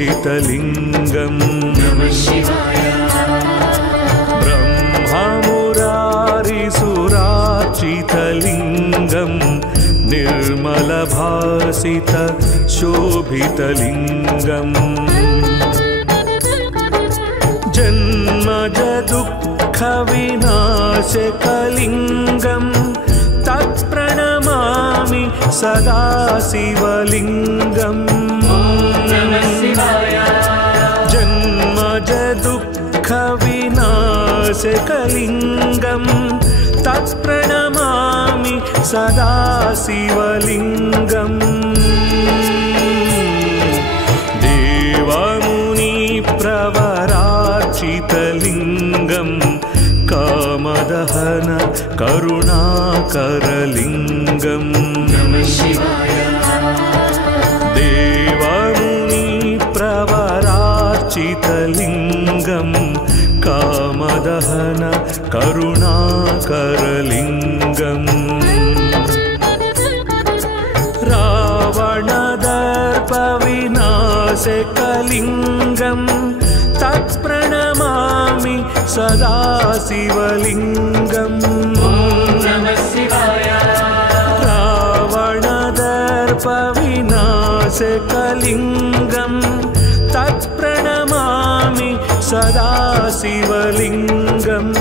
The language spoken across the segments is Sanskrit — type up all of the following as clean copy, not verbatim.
शोभितलिङ्गं नमः शिवाय ब्रह्ममुरारिसुरार्चितलिङ्गं निर्मलभासित शोभितलिङ्गम् जन्मज दुःखविनाशकलिङ्गं तत्प्रणमामि सदा शिवलिङ्गम् नमः शिवाय जन्मज दुःखविनाशकलिङ्गं तत्प्रणमामि सदा शिवलिङ्गम् देवमुनिप्रवरार्चितलिङ्गं कामदहन करुणाकरलिङ्गं नमः शिवाय देवमुनिप्रवरार्चितलिङ्गं कामदहन करुणाकरलिङ्गम् रावणदर्पविनाशकलिङ्गं तत्प्रणमामि सदा शिवलिङ्गम् नमः शिवाय रावणदर्पविनाशकलिङ्गं तत्प्रणमामि सदा शिवलिङ्गम्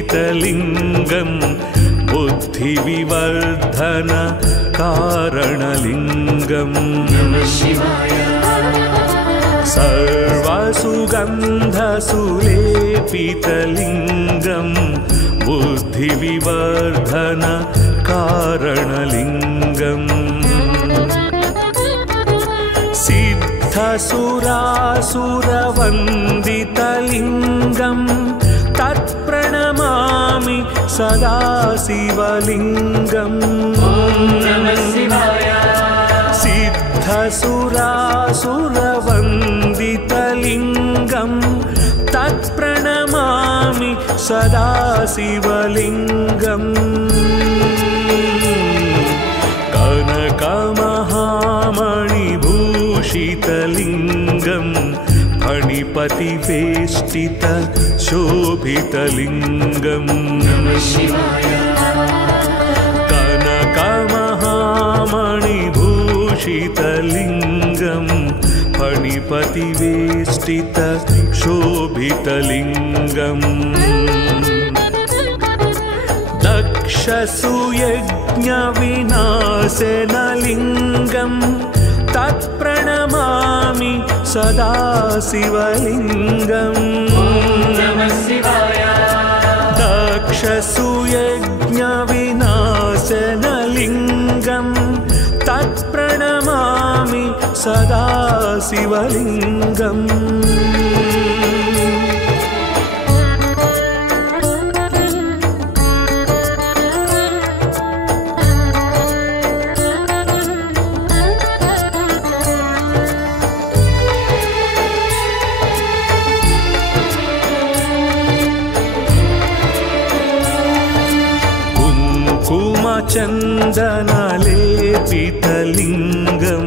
सर्वसुगन्धसुलेपितलिङ्गं बुद्धिविवर्धन कारणलिङ्गं नमः शिवाय सर्वसुगन्धसुलेपितलिङ्गं बुद्धिविवर्धन कारणलिङ्गम् सिद्धसुरासुरवन्दितलिङ्गं तत्प्रणमामि सदा शिवलिङ्गम् नमः शिवाय सिद्धसुरासुरवन्दितलिङ्गं तत्प्रणमामि सदा शिवलिङ्गम् कनकमहामणिभूषितलिङ्गं फणिपतिवेष्टित शोभितलिङ्गं नमः शिवाय कनकमहामणिभूषितलिङ्गं फणिपतिवेष्टित शोभितलिङ्गम् दक्षसुयज्ञविनाशनलिङ्गं तत्प्रणमामि सदा शिवलिङ्गम् नमः शिवाय दक्षसुयज्ञविनाशनलिङ्गं तत्प्रणमामि सदा शिवलिङ्गम् चन्दनलेपितलिङ्गं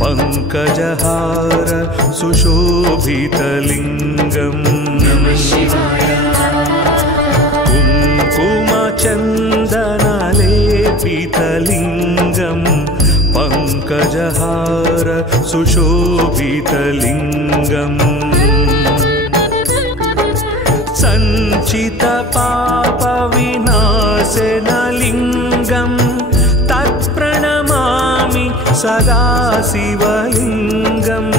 पङ्कजहार सुशोभितलिङ्गं नमः शिवाय कुङ्कुमचन्दनलेपितलिङ्गं पङ्कजहार सुशोभितलिङ्गम् सञ्चितपापविनाशनलिङ्गं तत्प्रणमामि सदा शिवलिङ्गम्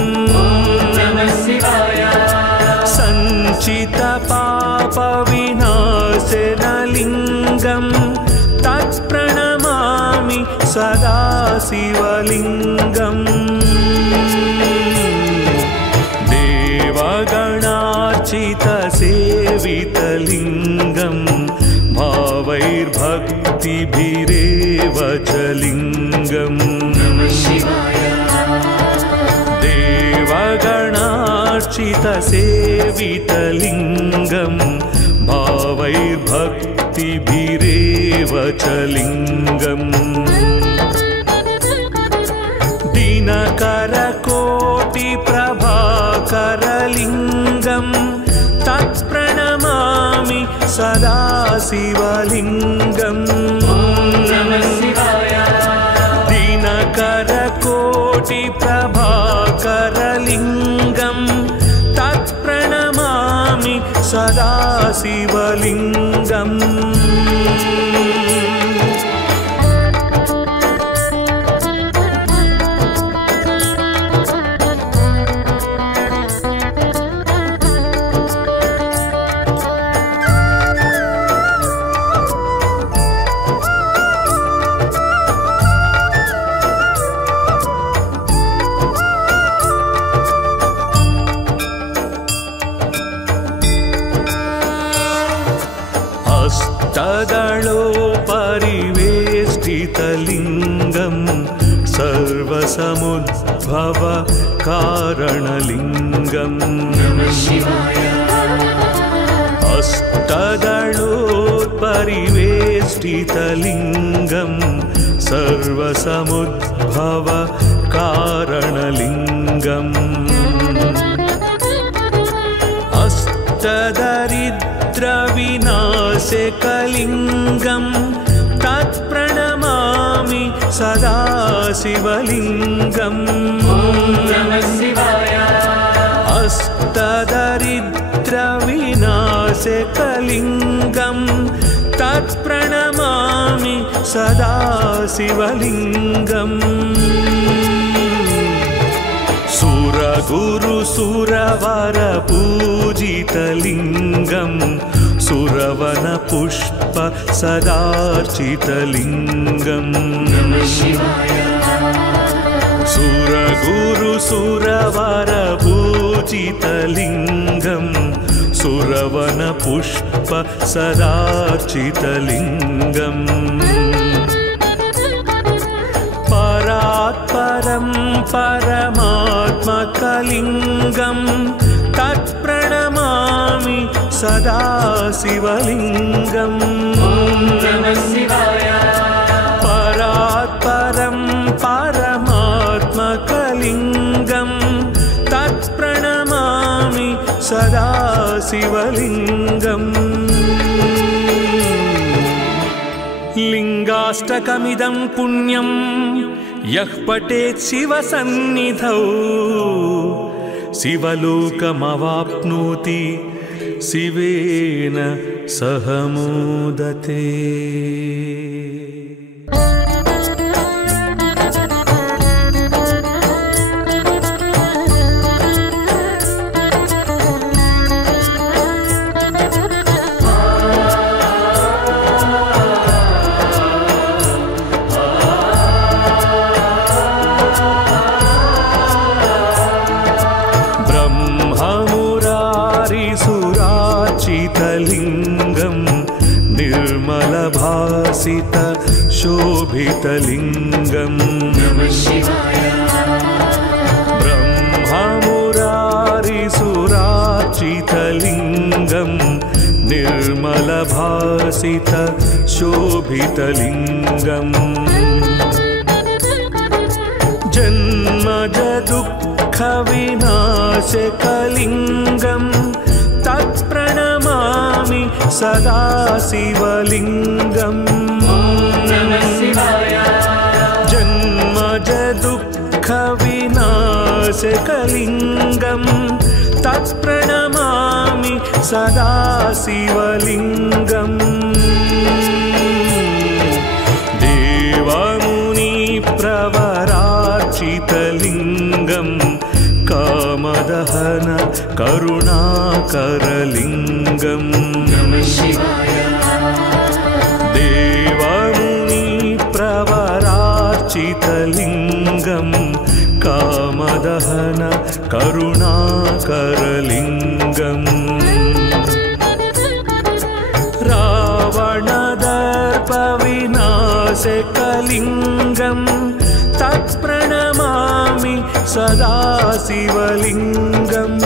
नमः शिवाय सञ्चितपापविनाशनलिङ्गं तत्प्रणमामि सदा शिवलिङ्गम् देवगणार्चितसेवितलिङ्गम् भावैर्भक्तिभिरेव च लिङ्गम् नमः शिवाय देवगणार्चितसेवितलिङ्गम् भावैर्भक्तिभिरेव च लिङ्गम् दिनकरकोटिप्रभाकरलिङ्गम् तत्प्रणमामि सदा शिवलिङ्गम् नमः शिवाय दिनकरकोटिप्रभाकरलिङ्गम् तत्प्रणमामि सदा शिवलिङ्गम् हस्तदलोपरिवेष्टितलिङ्गम् सर्वसमुद्भव कारणलिङ्गम् नमः शिवाय हस्तदलोपरिवेष्टितलिङ्गम् सर्वसमुद्भव कारणलिङ्गम् अष्टदरिद्रविनाशकलिङ्गम् तत्प्रणमामि सदा शिवलिङ्गम् नमः शिवाय अष्टदरिद्रविनाशकलिङ्गम् तत्प्रणमामि सदा शिवलिङ्गम् सुरगुरुसुरवरपूजितलिङ्गम् सुरवनपुष्प सदार्चितलिङ्गम् नमः शिवाय सुरगुरुसुरवरपूजितलिङ्गम् सुरवनपुष्प सदार्चितलिङ्गम् परात्परं परमात्मकलिङ्गम् तत्प्रणमामि सदा शिवलिङ्गम् नमः शिवाय परात्परं परमात्मकलिङ्गम् तत्प्रणमामि सदा शिवलिङ्गम् लिङ्गाष्टकमिदं पुण्यं यः पठेत् शिवसन्निधौ शिवलोकमवाप्नोति शिवेन सह मोदते। लिङ्गम् निर्मलभासित शोभितलिङ्गम् नमः शिवाय ब्रह्ममुरारिसुरार्चितलिङ्गम् निर्मलभासित शोभितलिङ्गम् जन्मजदुःखविनाशकलिङ्गम् तत्प्रणमामि सदा शिवलिङ्गम् नमः शिवाय जन्मजदुःखविनाशकलिङ्गम् तत्प्रणमामि सदा शिवलिङ्गम् देवमुनिप्रवरार्चितलिङ्गम् कामदहन करुणाकरलिङ्गम् नमः शिवाय देवमुनिप्रवरार्चितलिङ्गम् तापदहन करुणाकरलिङ्गम् रावणदर्पविनाशकलिङ्गं तत्प्रणमामि सदा शिवलिङ्गम्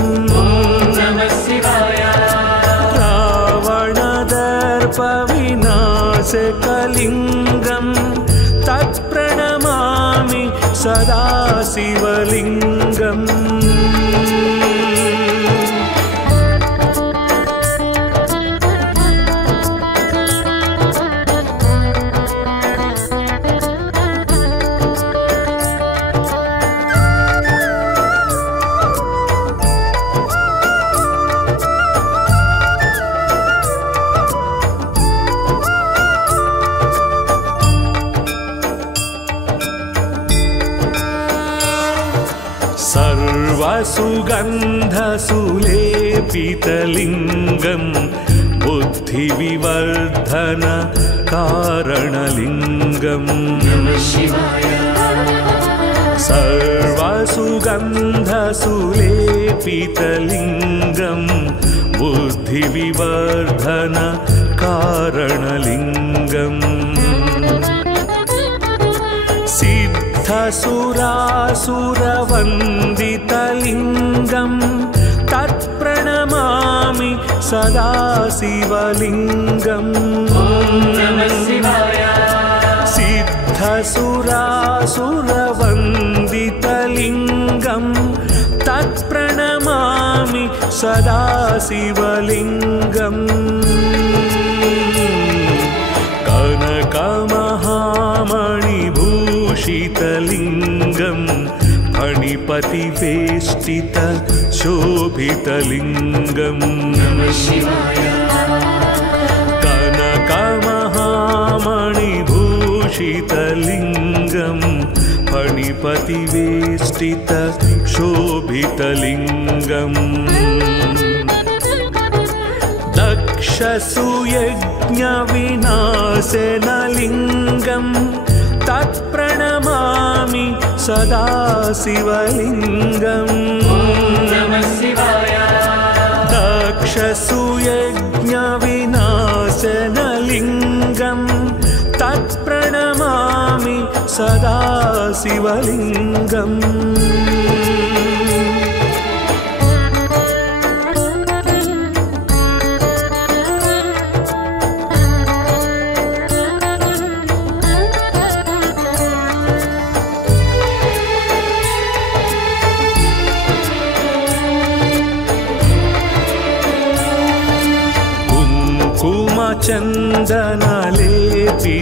नमः शिवाय रावणदर्पविनाशकलिङ्गं तत्प्रणमामि सदा शिवलिङ्गम् सर्वसुगन्धसुलेपितलिङ्गं बुद्धिविवर्धन कारणलिङ्गम् नमः शिवाय सर्वसुगन्धसुलेपितलिङ्गं बुद्धिविवर्धन कारणलिङ्गम् सिद्धसुरासुरवन्दितलिङ्गं तत्प्रणमामि सदा शिवलिङ्गम् नमः शिवाय सिद्धसुरासुरवन्दितलिङ्गं तत्प्रणमामि सदा शिवलिङ्गम् कनकमहामणिभूषितलिङ्गं फणिपतिवेष्टित शोभितलिङ्गं नमः शिवाय कनकमहामणिभूषितलिङ्गं फणिपतिवेष्टित शोभितलिङ्गम् दक्षसुयज्ञविनाशनलिङ्गं तत्प्रणमामि सदा शिवलिङ्गम् नमः शिवाय दक्षसुयज्ञविनाशनलिङ्गं तत्प्रणमामि सदा शिवलिङ्गम्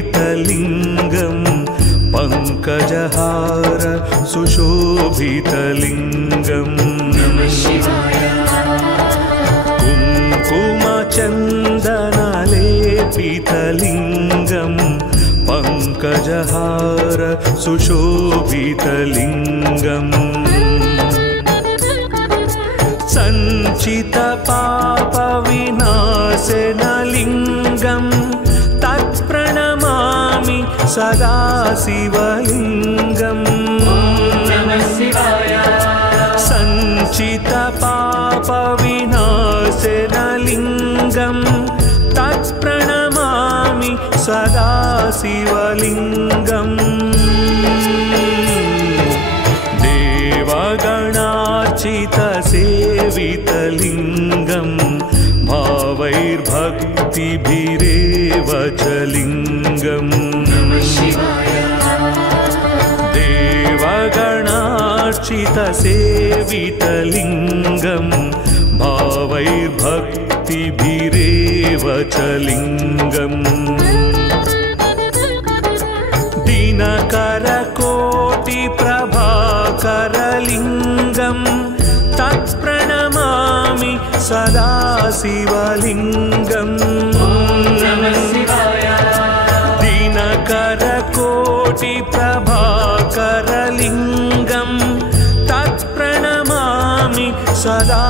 चन्दनलेपितलिङ्गं पङ्कजहार सुशोभितलिङ्गं नमः शिवाय कुङ्कुमचन्दनलेपितलिङ्गं पङ्कजहार सुशोभितलिङ्गम् सञ्चितपापविनाशनलिङ्गं तत्प्रणमामि सदा शिवलिङ्गम् नमः शिवाय सञ्चितपापविनाशनलिङ्गं तत्प्रणमामि सदा शिवलिङ्गम् देवगणार्चितसेवितलिङ्गं भावैर्भक्तिभिरेव च लिङ्गम् नमः शिवाय देवगणार्चितसेवितलिङ्गं भावैर्भक्तिभिरेव च लिङ्गम् दिनकरकोटिप्रभाकरलिङ्गं तत्प्रणमामि सदा शिवलिङ्गम् नमः शिवाय दिनकरकोटिप्रभाकरलिङ्गं तत्प्रणमामि सदा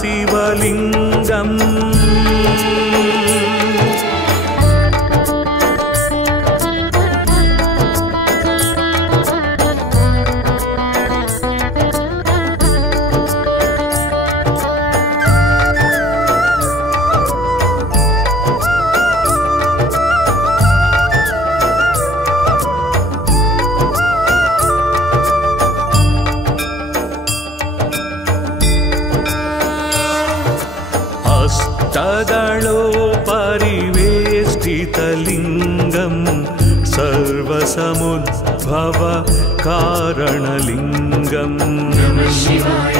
शिवलिङ्गम् अष्टदलोपरिवेष्टितलिङ्गं सर्वसमुद्भव कारणलिङ्गं नमः शिवाय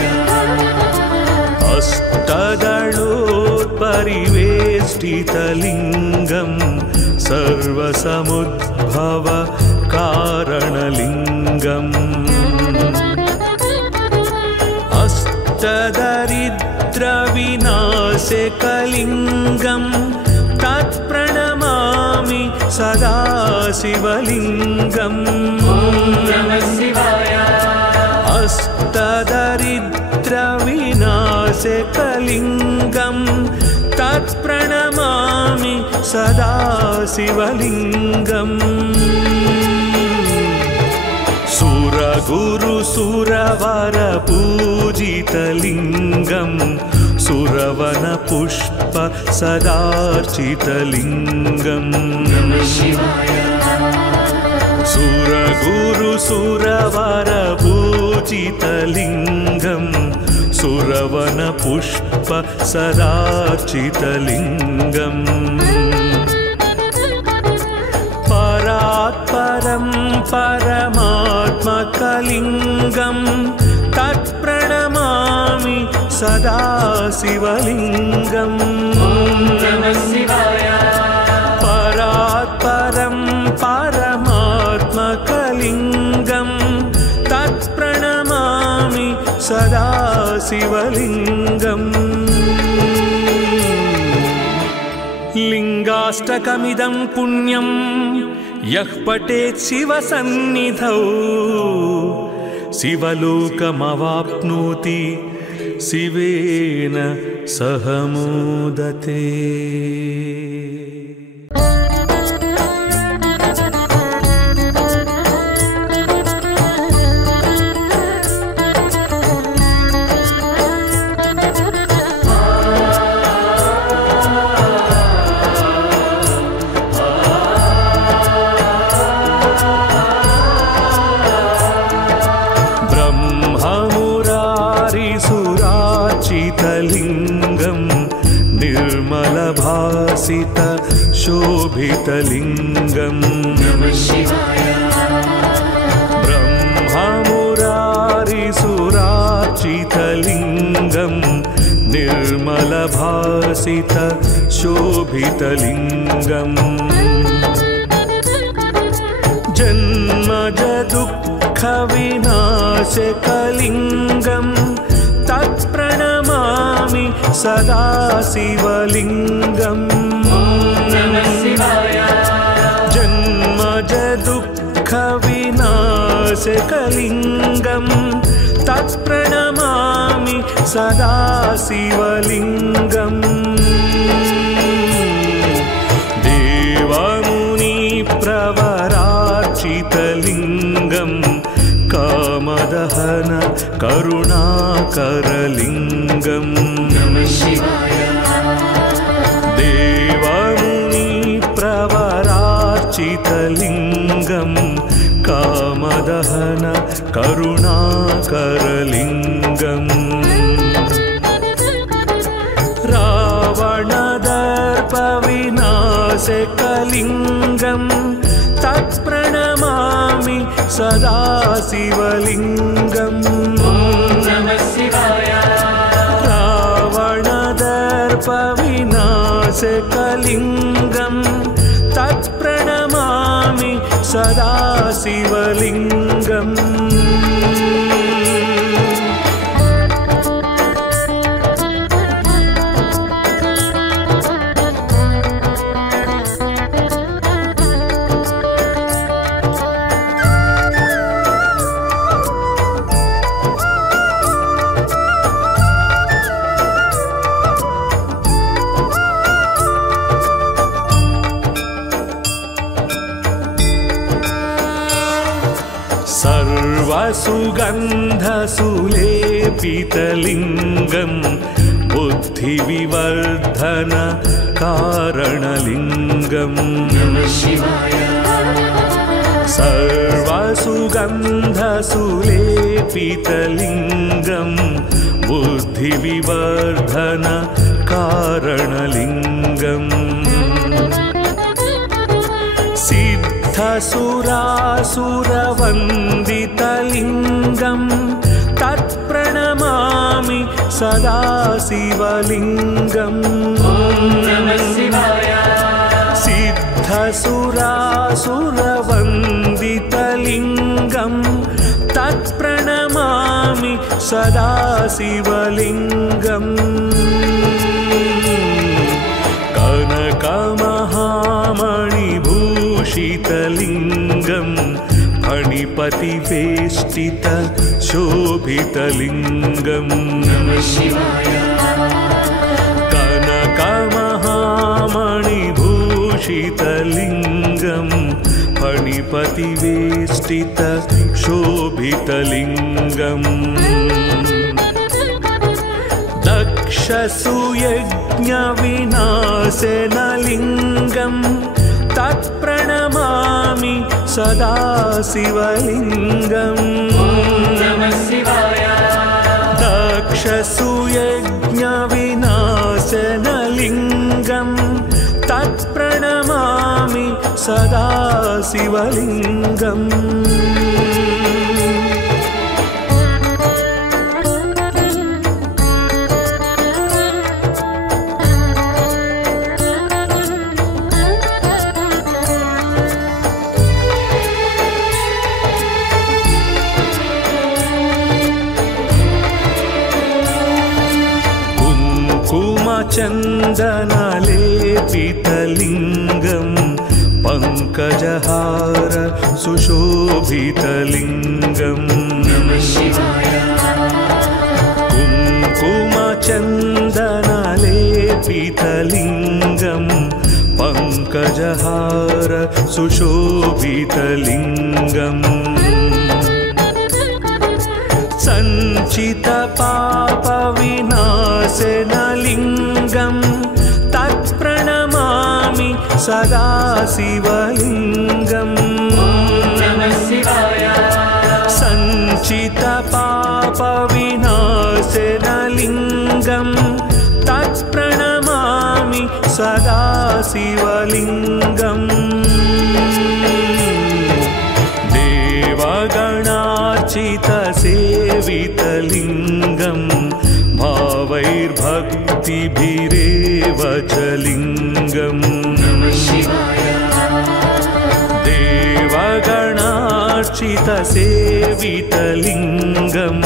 अष्टदलोपरिवेष्टितलिङ्गं सर्वसमुद्भव कारणलिङ्गम् अष्टदरिद्रविनाशकलिङ्गं तत्प्रणमामि सदा शिवलिङ्गम् नमः शिवाय अष्टदरिद्रविनाशकलिङ्गं तत्प्रणमामि सदा शिवलिङ्गम् सुरगुरुसुरवरपूजितलिङ्गं सुरवनपुष्प सदार्चितलिङ्गं नमः शिवाय सुरगुरुसुरवरपूजितलिङ्गं सुरवनपुष्प सदार्चितलिङ्गम् परात्परं परमात्मकलिङ्गं तत्प्रणमामि सदा शिवलिङ्गम् नमः शिवाय परात्परं परमात्मकलिङ्गं तत्प्रणमामि सदा शिवलिङ्गम् लिङ्गाष्टकमिदं पुण्यं यः पठेत् शिवसन्निधौ शिवलोकमवाप्नोति शिवेन सह मोदते। लिङ्गं निर्मलभासित शोभितलिङ्गं नमः शिवाय ब्रह्ममुरारिसुरार्चितलिङ्गं निर्मलभासित शोभितलिङ्गम् जन्मजदुःखविनाशकलिङ्गं तत्प्रणमामि सदा शिवलिङ्गम् नमः शिवाय जन्मजदुःखविनाशकलिङ्गं तत्प्रणमामि सदा शिवलिङ्गम् देवमुनिप्रवरार्चितलिङ्गं कामदहन करुणाकरलिङ्गं नमः शिवाय देवमुनिप्रवरार्चितलिङ्गं कामदहन करुणाकरलिङ्गम् रावणदर्पविनाशकलिङ्गं तत्प्रणमामि सदा शिवलिङ्गम् नमः शिवाय रावणदर्पविनाशकलिङ्गं तत्प्रणमामि सदा शिवलिङ्गम् सर्वसुगन्धसुलेपितलिङ्गं बुद्धिविवर्धन कारणलिङ्गं नमः शिवाय सर्वसुगन्धसुलेपितलिङ्गं बुद्धिविवर्धन कारणलिङ्गम् सिद्धसुरासुरवन्दितलिङ्गं तत्प्रणमामि सदा शिवलिङ्गम् ॐ नमः शिवाय सिद्धसुरासुरवन्दितलिङ्गं तत्प्रणमामि सदा शिवलिङ्गम् कनकमहामणिभूषितलिङ्गं फणिपतिवेष्टित शोभितलिङ्गं नमः शिवाय कनकमहामणिभूषितलिङ्गं फणिपतिवेष्टित शोभितलिङ्गम् दक्षसुयज्ञविनाशनलिङ्गं तत्प्रणमामि सदा शिवलिङ्गम् ॐ नमः शिवाय दक्षसुयज्ञविनाशनलिङ्गं तत्प्रणमामि सदा शिवलिङ्गम् कुङ्कुमचन्दनलेपितलिङ्गं पङ्कजहार सुशोभितलिङ्गं नमः शिवाय कुङ्कुमचन्दनलेपितलिङ्गं पङ्कजहार सुशोभितलिङ्गम् सञ्चितपापविनाशनलिङ्गं तत्प्रणमामि सदा शिवलिङ्गम् ॐ नमः शिवाय सञ्चितपापविनाशनलिङ्गं तत्प्रणमामि सदा शिवलिङ्गम् देवगणार्चितसेवितलिङ्गं भावैर्भक्तिभिरेव च लिङ्गम् नमः शिवाय देवगणार्चितसेवितलिङ्गं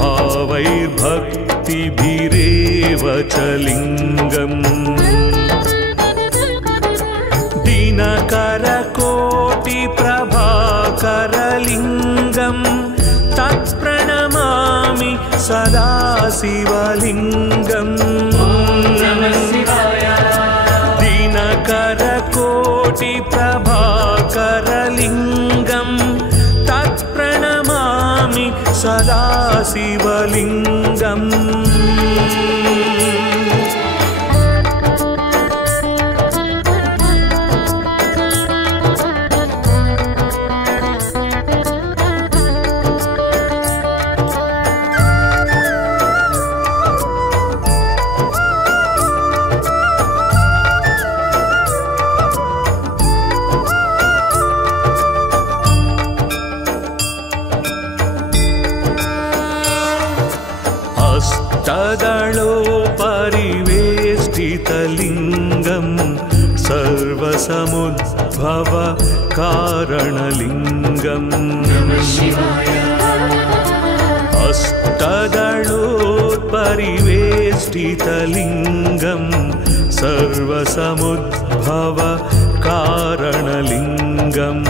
भावैर्भक्तिभिरेव च लिङ्गम् दिनकरकोटिप्रभाकरलिङ्गं तत्प्रणमामि सदा शिवलिङ्गम् ॐ नमः शिवाय दिनकरकोटिप्रभाकरलिङ्गं तत्प्रणमामि सदा शिवलिङ्गम् अष्टदलोपरिवेष्टितलिङ्गं सर्वसमुद्भव कारणलिङ्गं नमः शिवाय अष्टदलोपरिवेष्टितलिङ्गं सर्वसमुद्भव कारणलिङ्गम्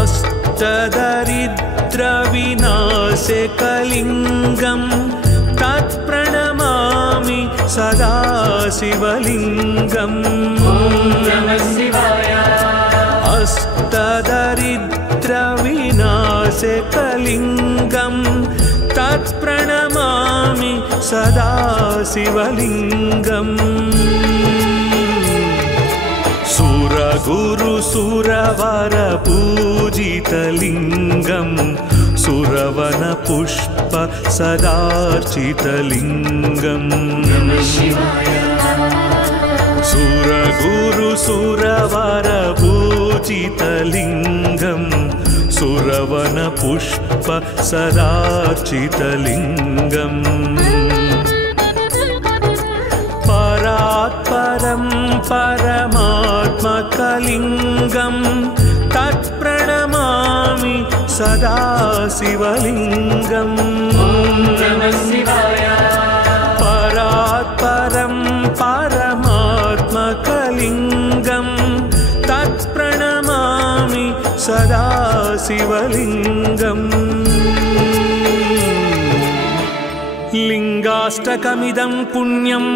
अष्टदरिद्रविनाशकलिङ्गं तत्प्रणमामि सदा शिवलिङ्गम् ॐ नमः शिवाय अष्टदरिद्रविनाशकलिङ्गं तत्प्रणमामि सदा शिवलिङ्गम् सुरगुरुसुरवरपूजितलिङ्गं सुरवनपुष्प सदार्चितलिङ्गं नमः शिवाय सुरगुरुसुरवरपूजितलिङ्गं सुरवनपुष्प सदार्चितलिङ्गम् परात्परं परमात्मकलिङ्गं तत्प्रणमामि सदा शिवलिङ्गम् नमः शिवाय परात्परं परमात्मकलिङ्गं तत्प्रणमामि सदा शिवलिङ्गम् लिङ्गाष्टकमिदं पुण्यं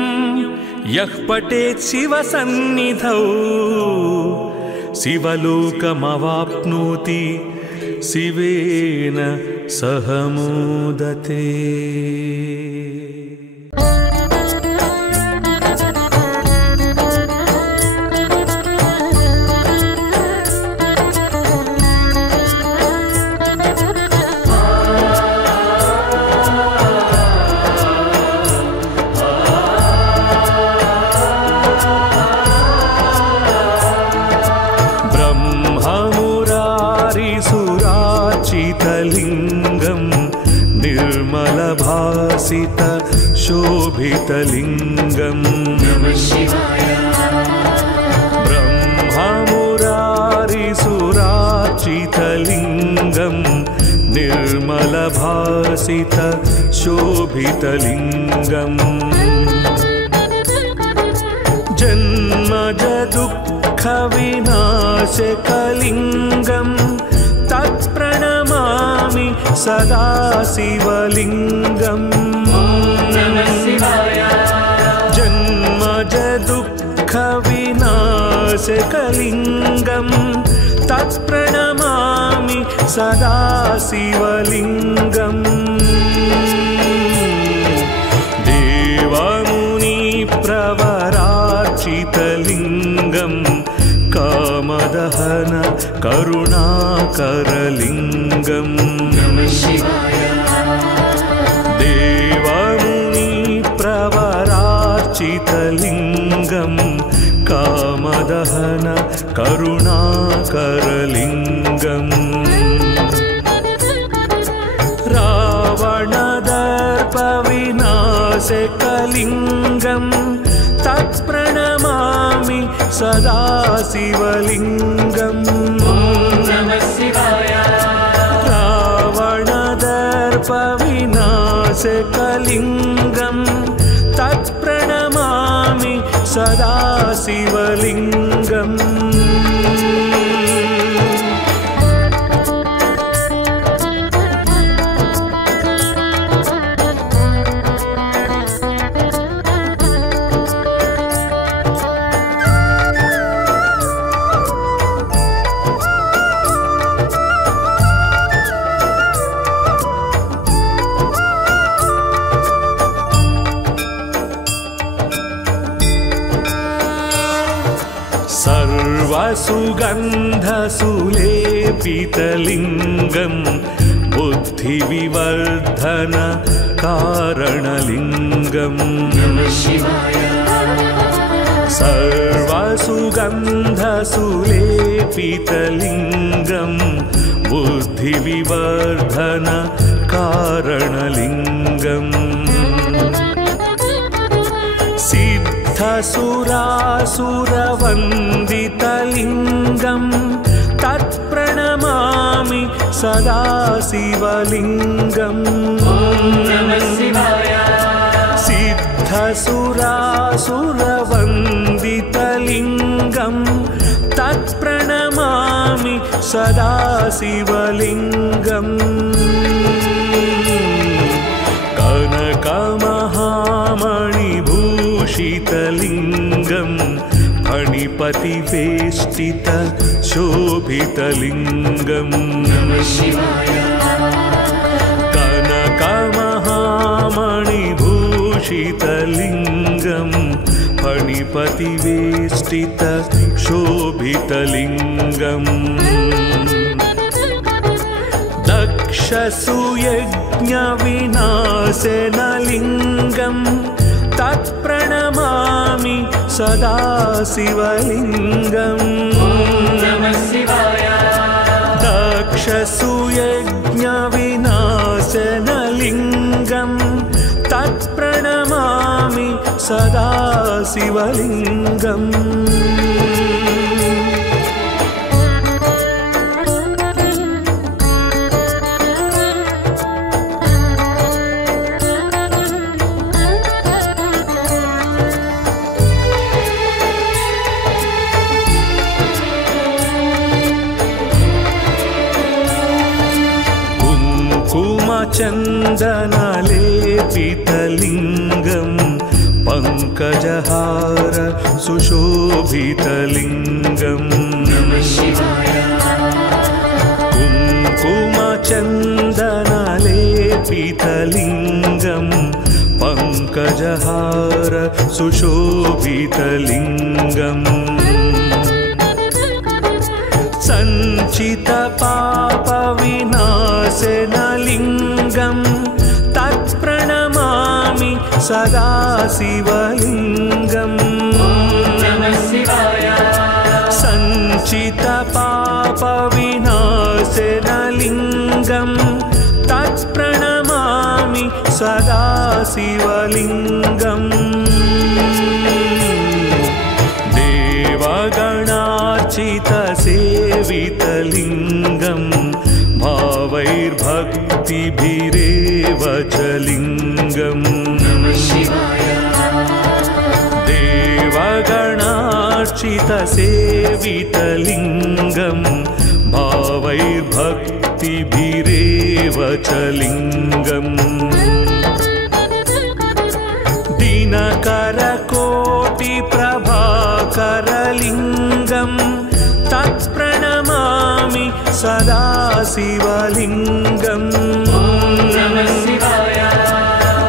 यः पठेत् शिवसन्निधौ शिवलोकमवाप्नोति शिवेन सह मोदते। लिङ्गं निर्मलभासित शोभितलिङ्गं नमः शिवाय ब्रह्ममुरारिसुरार्चितलिङ्गं निर्मलभासित शोभितलिङ्गम् जन्मज दुःखविनाशकलिङ्गं तत्प्रणमामि सदा शिवलिङ्गम् नमः शिवाय जन्मज दुःखविनाशकलिङ्गं तत्प्रणमामि सदा शिवलिङ्गम् देवमुनिप्रवरार्चितलिङ्गं कामदहन करुणाकरलिङ्गं नमः शिवाय देवमुनिप्रवरार्चितलिङ्गं कामदहन करुणाकरलिङ्गम् रावणदर्पविनाशकलिङ्गं तत्प्रणमामि सदा शिवलिङ्गम् नमः शिवाय रावणदर्पविनाशकलिङ्गं तत्प्रणमामि सदा शिवलिङ्गम् सर्वसुगन्धसुलेपितलिङ्गं बुद्धिविवर्धन कारणलिङ्गं नमः शिवाय सर्वसुगन्धसुलेपितलिङ्गं बुद्धिविवर्धन कारणलिङ्गम् सिद्धसुरासुरवन्दितलिङ्गं तत्प्रणमामि सदा शिवलिङ्गम् नमः शिवाय सिद्धसुरासुरवन्दितलिङ्गं तत्प्रणमामि सदा शिवलिङ्गम् कनकमहामणिभूषितलिङ्गं फणिपतिवेष्टित शोभितलिङ्गं नमः शिवाय कनकमहामणिभूषितलिङ्गं फणिपतिवेष्टित शोभितलिङ्गम् दक्षसुयज्ञविनाशनलिङ्गं तत्प्रणमामि सदाशिवलिङ्गम् नमः शिवाय दक्षसूयज्ञविनाशनलिङ्गं तत्प्रणमामि सदाशिवलिङ्गम् चन्दनलेपितलिङ्गं पङ्कजहार सुशोभितलिङ्गं नमः शिवाय कुङ्कुमचन्दनलेपितलिङ्गं पङ्कजहार सुशोभितलिङ्गम् सञ्चितपापविनाशनलिङ्गं तत्प्रणमामि सदाशिवलिङ्गम् नमः शिवाय सञ्चितपापविनाशनलिङ्गं तत्प्रणमामि सदाशिवलिङ्गम् देवगणार्चितसेवितलिङ्गं भावैर्भक्तिभिरेव च लिङ्गम् नमः शिवाय देवगणार्चितसेवितलिङ्गं भावैर्भक्तिभिरेव च लिङ्गम् दिनकरकोटिप्रभाकरलिङ्गं तत्प्रणमामि सदाशिवलिङ्गम् नमः शिवाय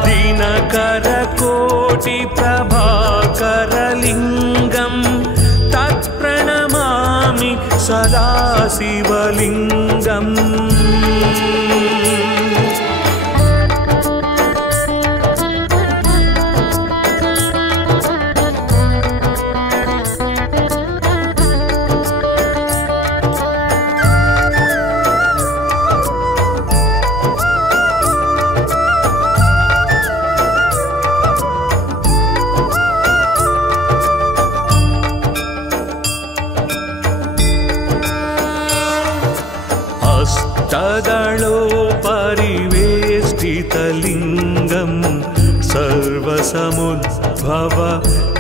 दिनकरकोटिप्रभाकरलिङ्गं तत्प्रणमामि सदाशिवलिङ्गम् तदलोपरिवेष्टितलिङ्गं सर्वसमुद्भव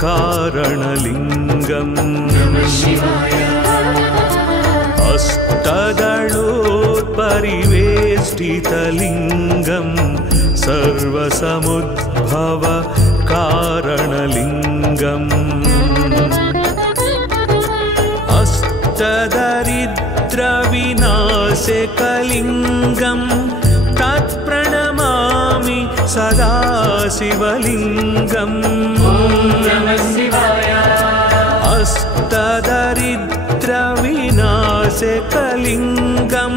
कारणलिङ्गं नमः शिवाय अष्टदलोपरिवेष्टितलिङ्गं सर्वसमुद्भव कारणलिङ्गम् अष्टदरिद्रविनाशकलिङ्गं तत्प्रणमामि सदाशिवलिङ्गम् नमः शिवाय अष्टदरिद्रविनाशकलिङ्गं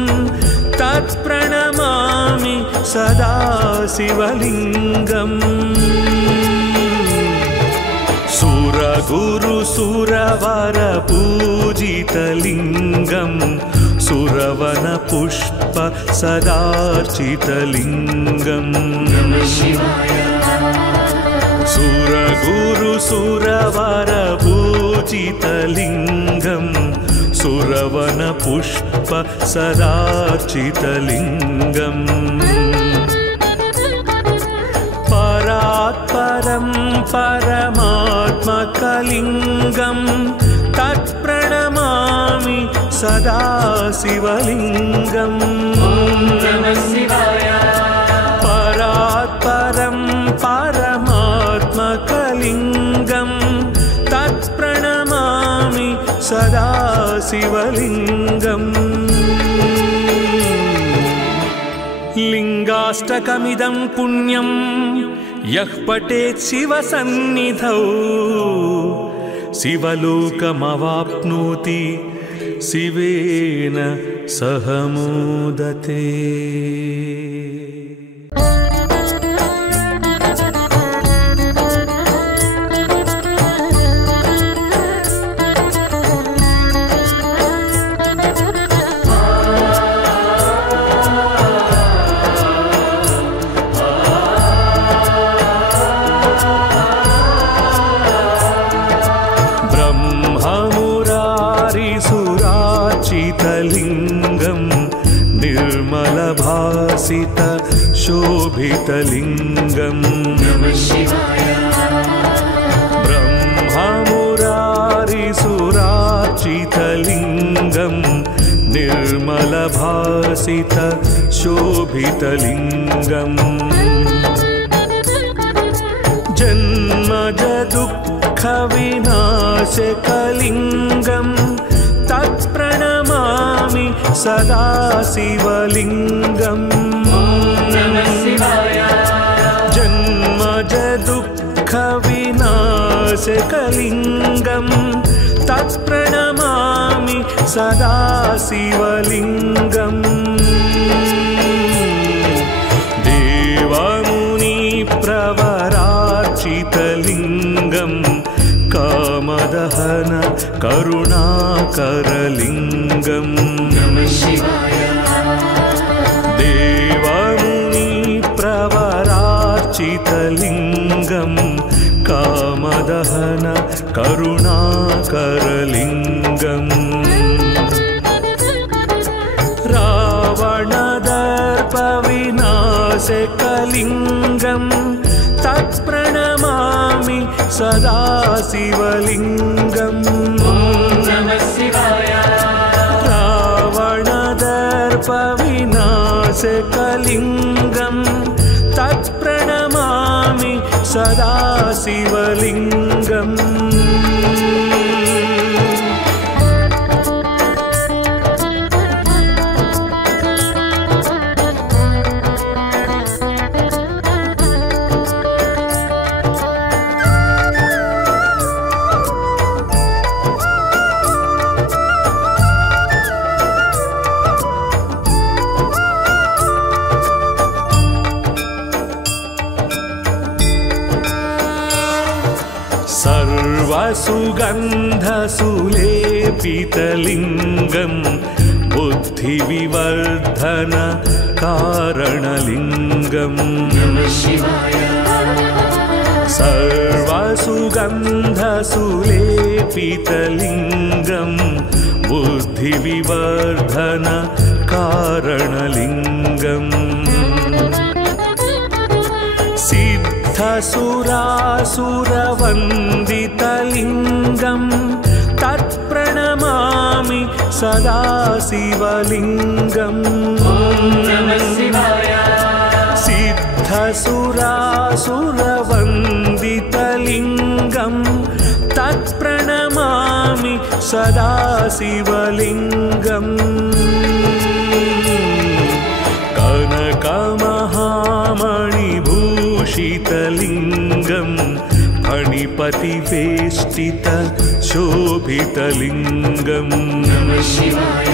तत्प्रणमामि सदाशिवलिङ्गम् सुरगुरुसुरवरपूजितलिङ्गं सुरवनपुष्प सदार्चितलिङ्गं नमः शिवाय सुरगुरुसुरवरपूजितलिङ्गं सुरवनपुष्प सदार्चितलिङ्गम् परात्परं परमात्मकलिङ्गं तत्प्रणमामि सदाशिवलिङ्गम् नमः शिवाय परात्परं परमात्मकलिङ्गं तत्प्रणमामि सदाशिवलिङ्गम् लिङ्गाष्टकमिदं पुण्यं यः पठेत् शिवसन्निधौ शिवलोकमवाप्नोति शिवेन सह मोदते। शोभितलिङ्गम् नमः शिवाय ब्रह्ममुरारिसुरार्चितलिङ्गम् निर्मलभासित शोभितलिङ्गम् जन्मज दुःखविनाशकलिङ्गम् तत्प्रणमामि सदा शिवलिङ्गम् नमः शिवाय जन्मज दुःखविनाशकलिङ्गम् तत्प्रणमामि सदा शिवलिङ्गम् देवमुनिप्रवरार्चितलिङ्गम् कामदहन करुणाकरलिङ्गम् नमः शिवाय देवमुनिप्रवरार्चितलिङ्गम् कामदहन करुणाकरलिङ्गम् रावणदर्पविनाशकलिङ्गम् तत्प्रणमामि सदा शिवलिङ्गम् नमः शिवाय रावणदर्पविनाशकलिङ्गम् तत्प्रणमामि सदा शिवलिङ्गम् सर्वसुगन्धसुलेपितलिङ्गम् बुद्धिविवर्धन कारणलिङ्गम् नमः शिवाय सर्वसुगन्धसुलेपितलिङ्गम् बुद्धिविवर्धन कारणलिङ्गम् सिद्धसुरासुरवन्दितलिङ्गम् तत्प्रणमामि सदा शिवलिङ्गम् नमः शिवाय सिद्धसुरासुरवन्दितलिङ्गम् तत्प्रणमामि सदा शिवलिङ्गम् कनकमहामणिभूषितलिङ्गम् फणिपतिवेष्टित शोभितलिङ्गम् नमः शिवाय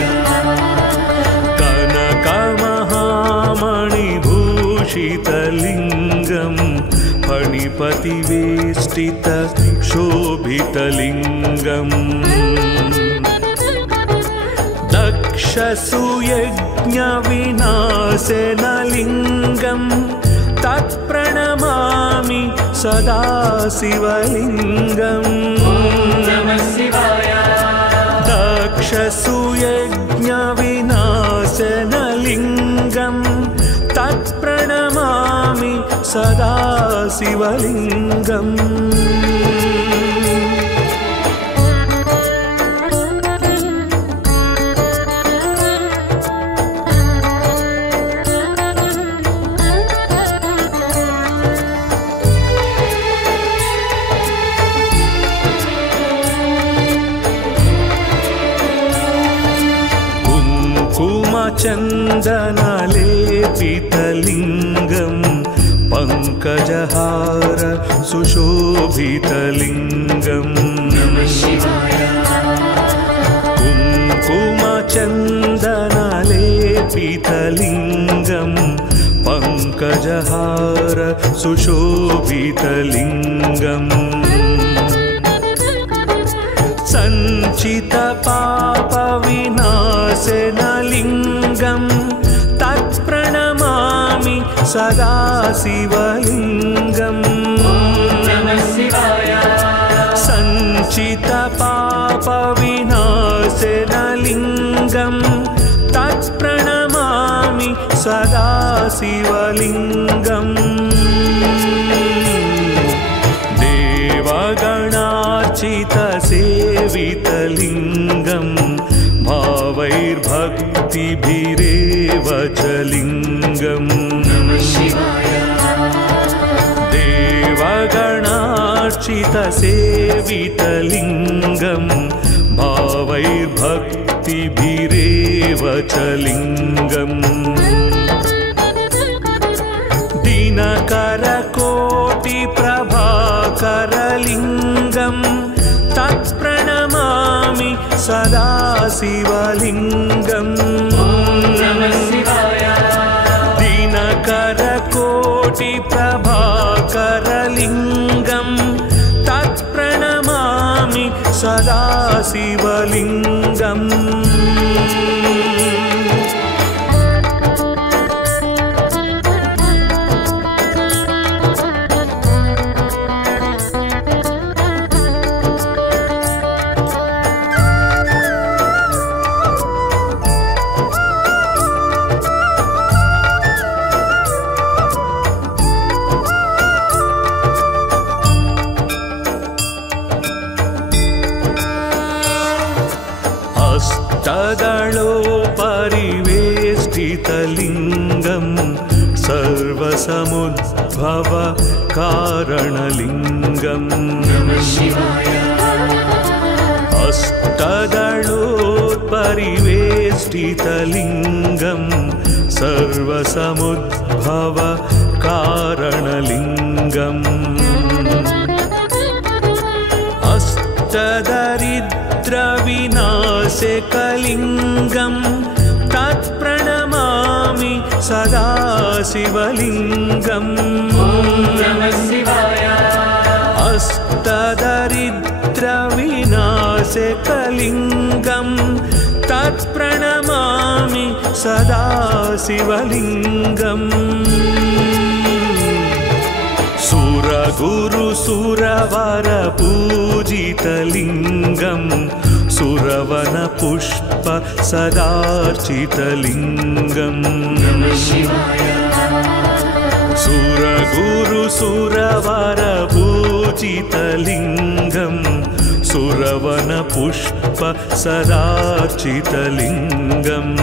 कनकमहामणिभूषितलिङ्गम् फणिपतिवेष्टित शोभितलिङ्गम् दक्षसुयज्ञविनाशनलिङ्गम् तत्प्रणमामि सदा शिवलिङ्गम् नमः शिवाय दक्षसुयज्ञविनाशनलिङ्गम् तत्प्रणमामि सदा शिवलिङ्गम् चन्दनलेपितलिङ्गम् पङ्कजहार सुशोभितलिङ्गम् नमः शिवाय कुङ्कुमचन्दनलेपितलिङ्गम् पङ्कजहार सुशोभितलिङ्गम् सञ्चितपापविनाशनलिङ्गम् तत्प्रणमामि सदा शिवलिङ्गम् नमः शिवाय सञ्चितपापविनाशनलिङ्गम् तत्प्रणमामि सदा शिवलिङ्गम् देवगणार्चितसेवितलिङ्गं भावैर्भक्तिभिरेव च लिङ्गम् देवगणार्चितसेवितलिङ्गं भावैर्भक्तिभिरेव च लिङ्गम् दिनकरकोटिप्रभाकरलिङ्गं तत्प्रणमामि सदा शिवलिङ्गम् दिनकरकोटिप्रभाकरलिङ्गं तत्प्रणमामि सदा शिवलिङ्गम् हस्तदलोपरिवेष्टितलिङ्गं सर्वसमुद्भव कारणलिङ्गम् हस्तदलोपरिवेष्टितलिङ्गं सर्वसमुद्भव कारणलिङ्गम् अष्टदरिद्रविनाशकलिङ्गं तत्प्रणमामि सदा शिवलिङ्गम् अष्टदरिद्रविनाशकलिङ्गं तत्प्रणमामि सदा शिवलिङ्गम् सुरगुरुसुरवरपूजितलिङ्गं सुरवनपुष्प सदार्चितलिङ्गम् सुरगुरुसुरवरपूजितलिङ्गं सुरवनपुष्प सदार्चितलिङ्गम्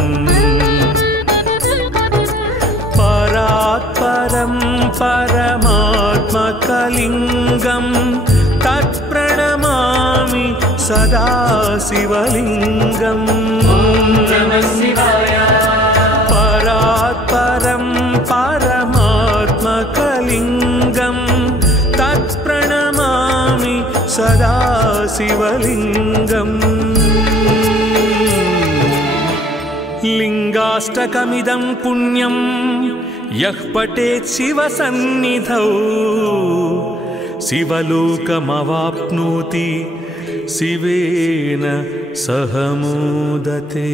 परात्परं परमात्मकलिङ्गं तत्प्रणमामि सदा शिवलिङ्गम् परात्परं परमात्मकलिङ्गं तत्प्रणमामि सदा शिवलिङ्गम् लिङ्गाष्टकमिदं पुण्यं यः पठेत् शिवसन्निधौ शिवलोकमवाप्नोति शिवेन सह मोदते।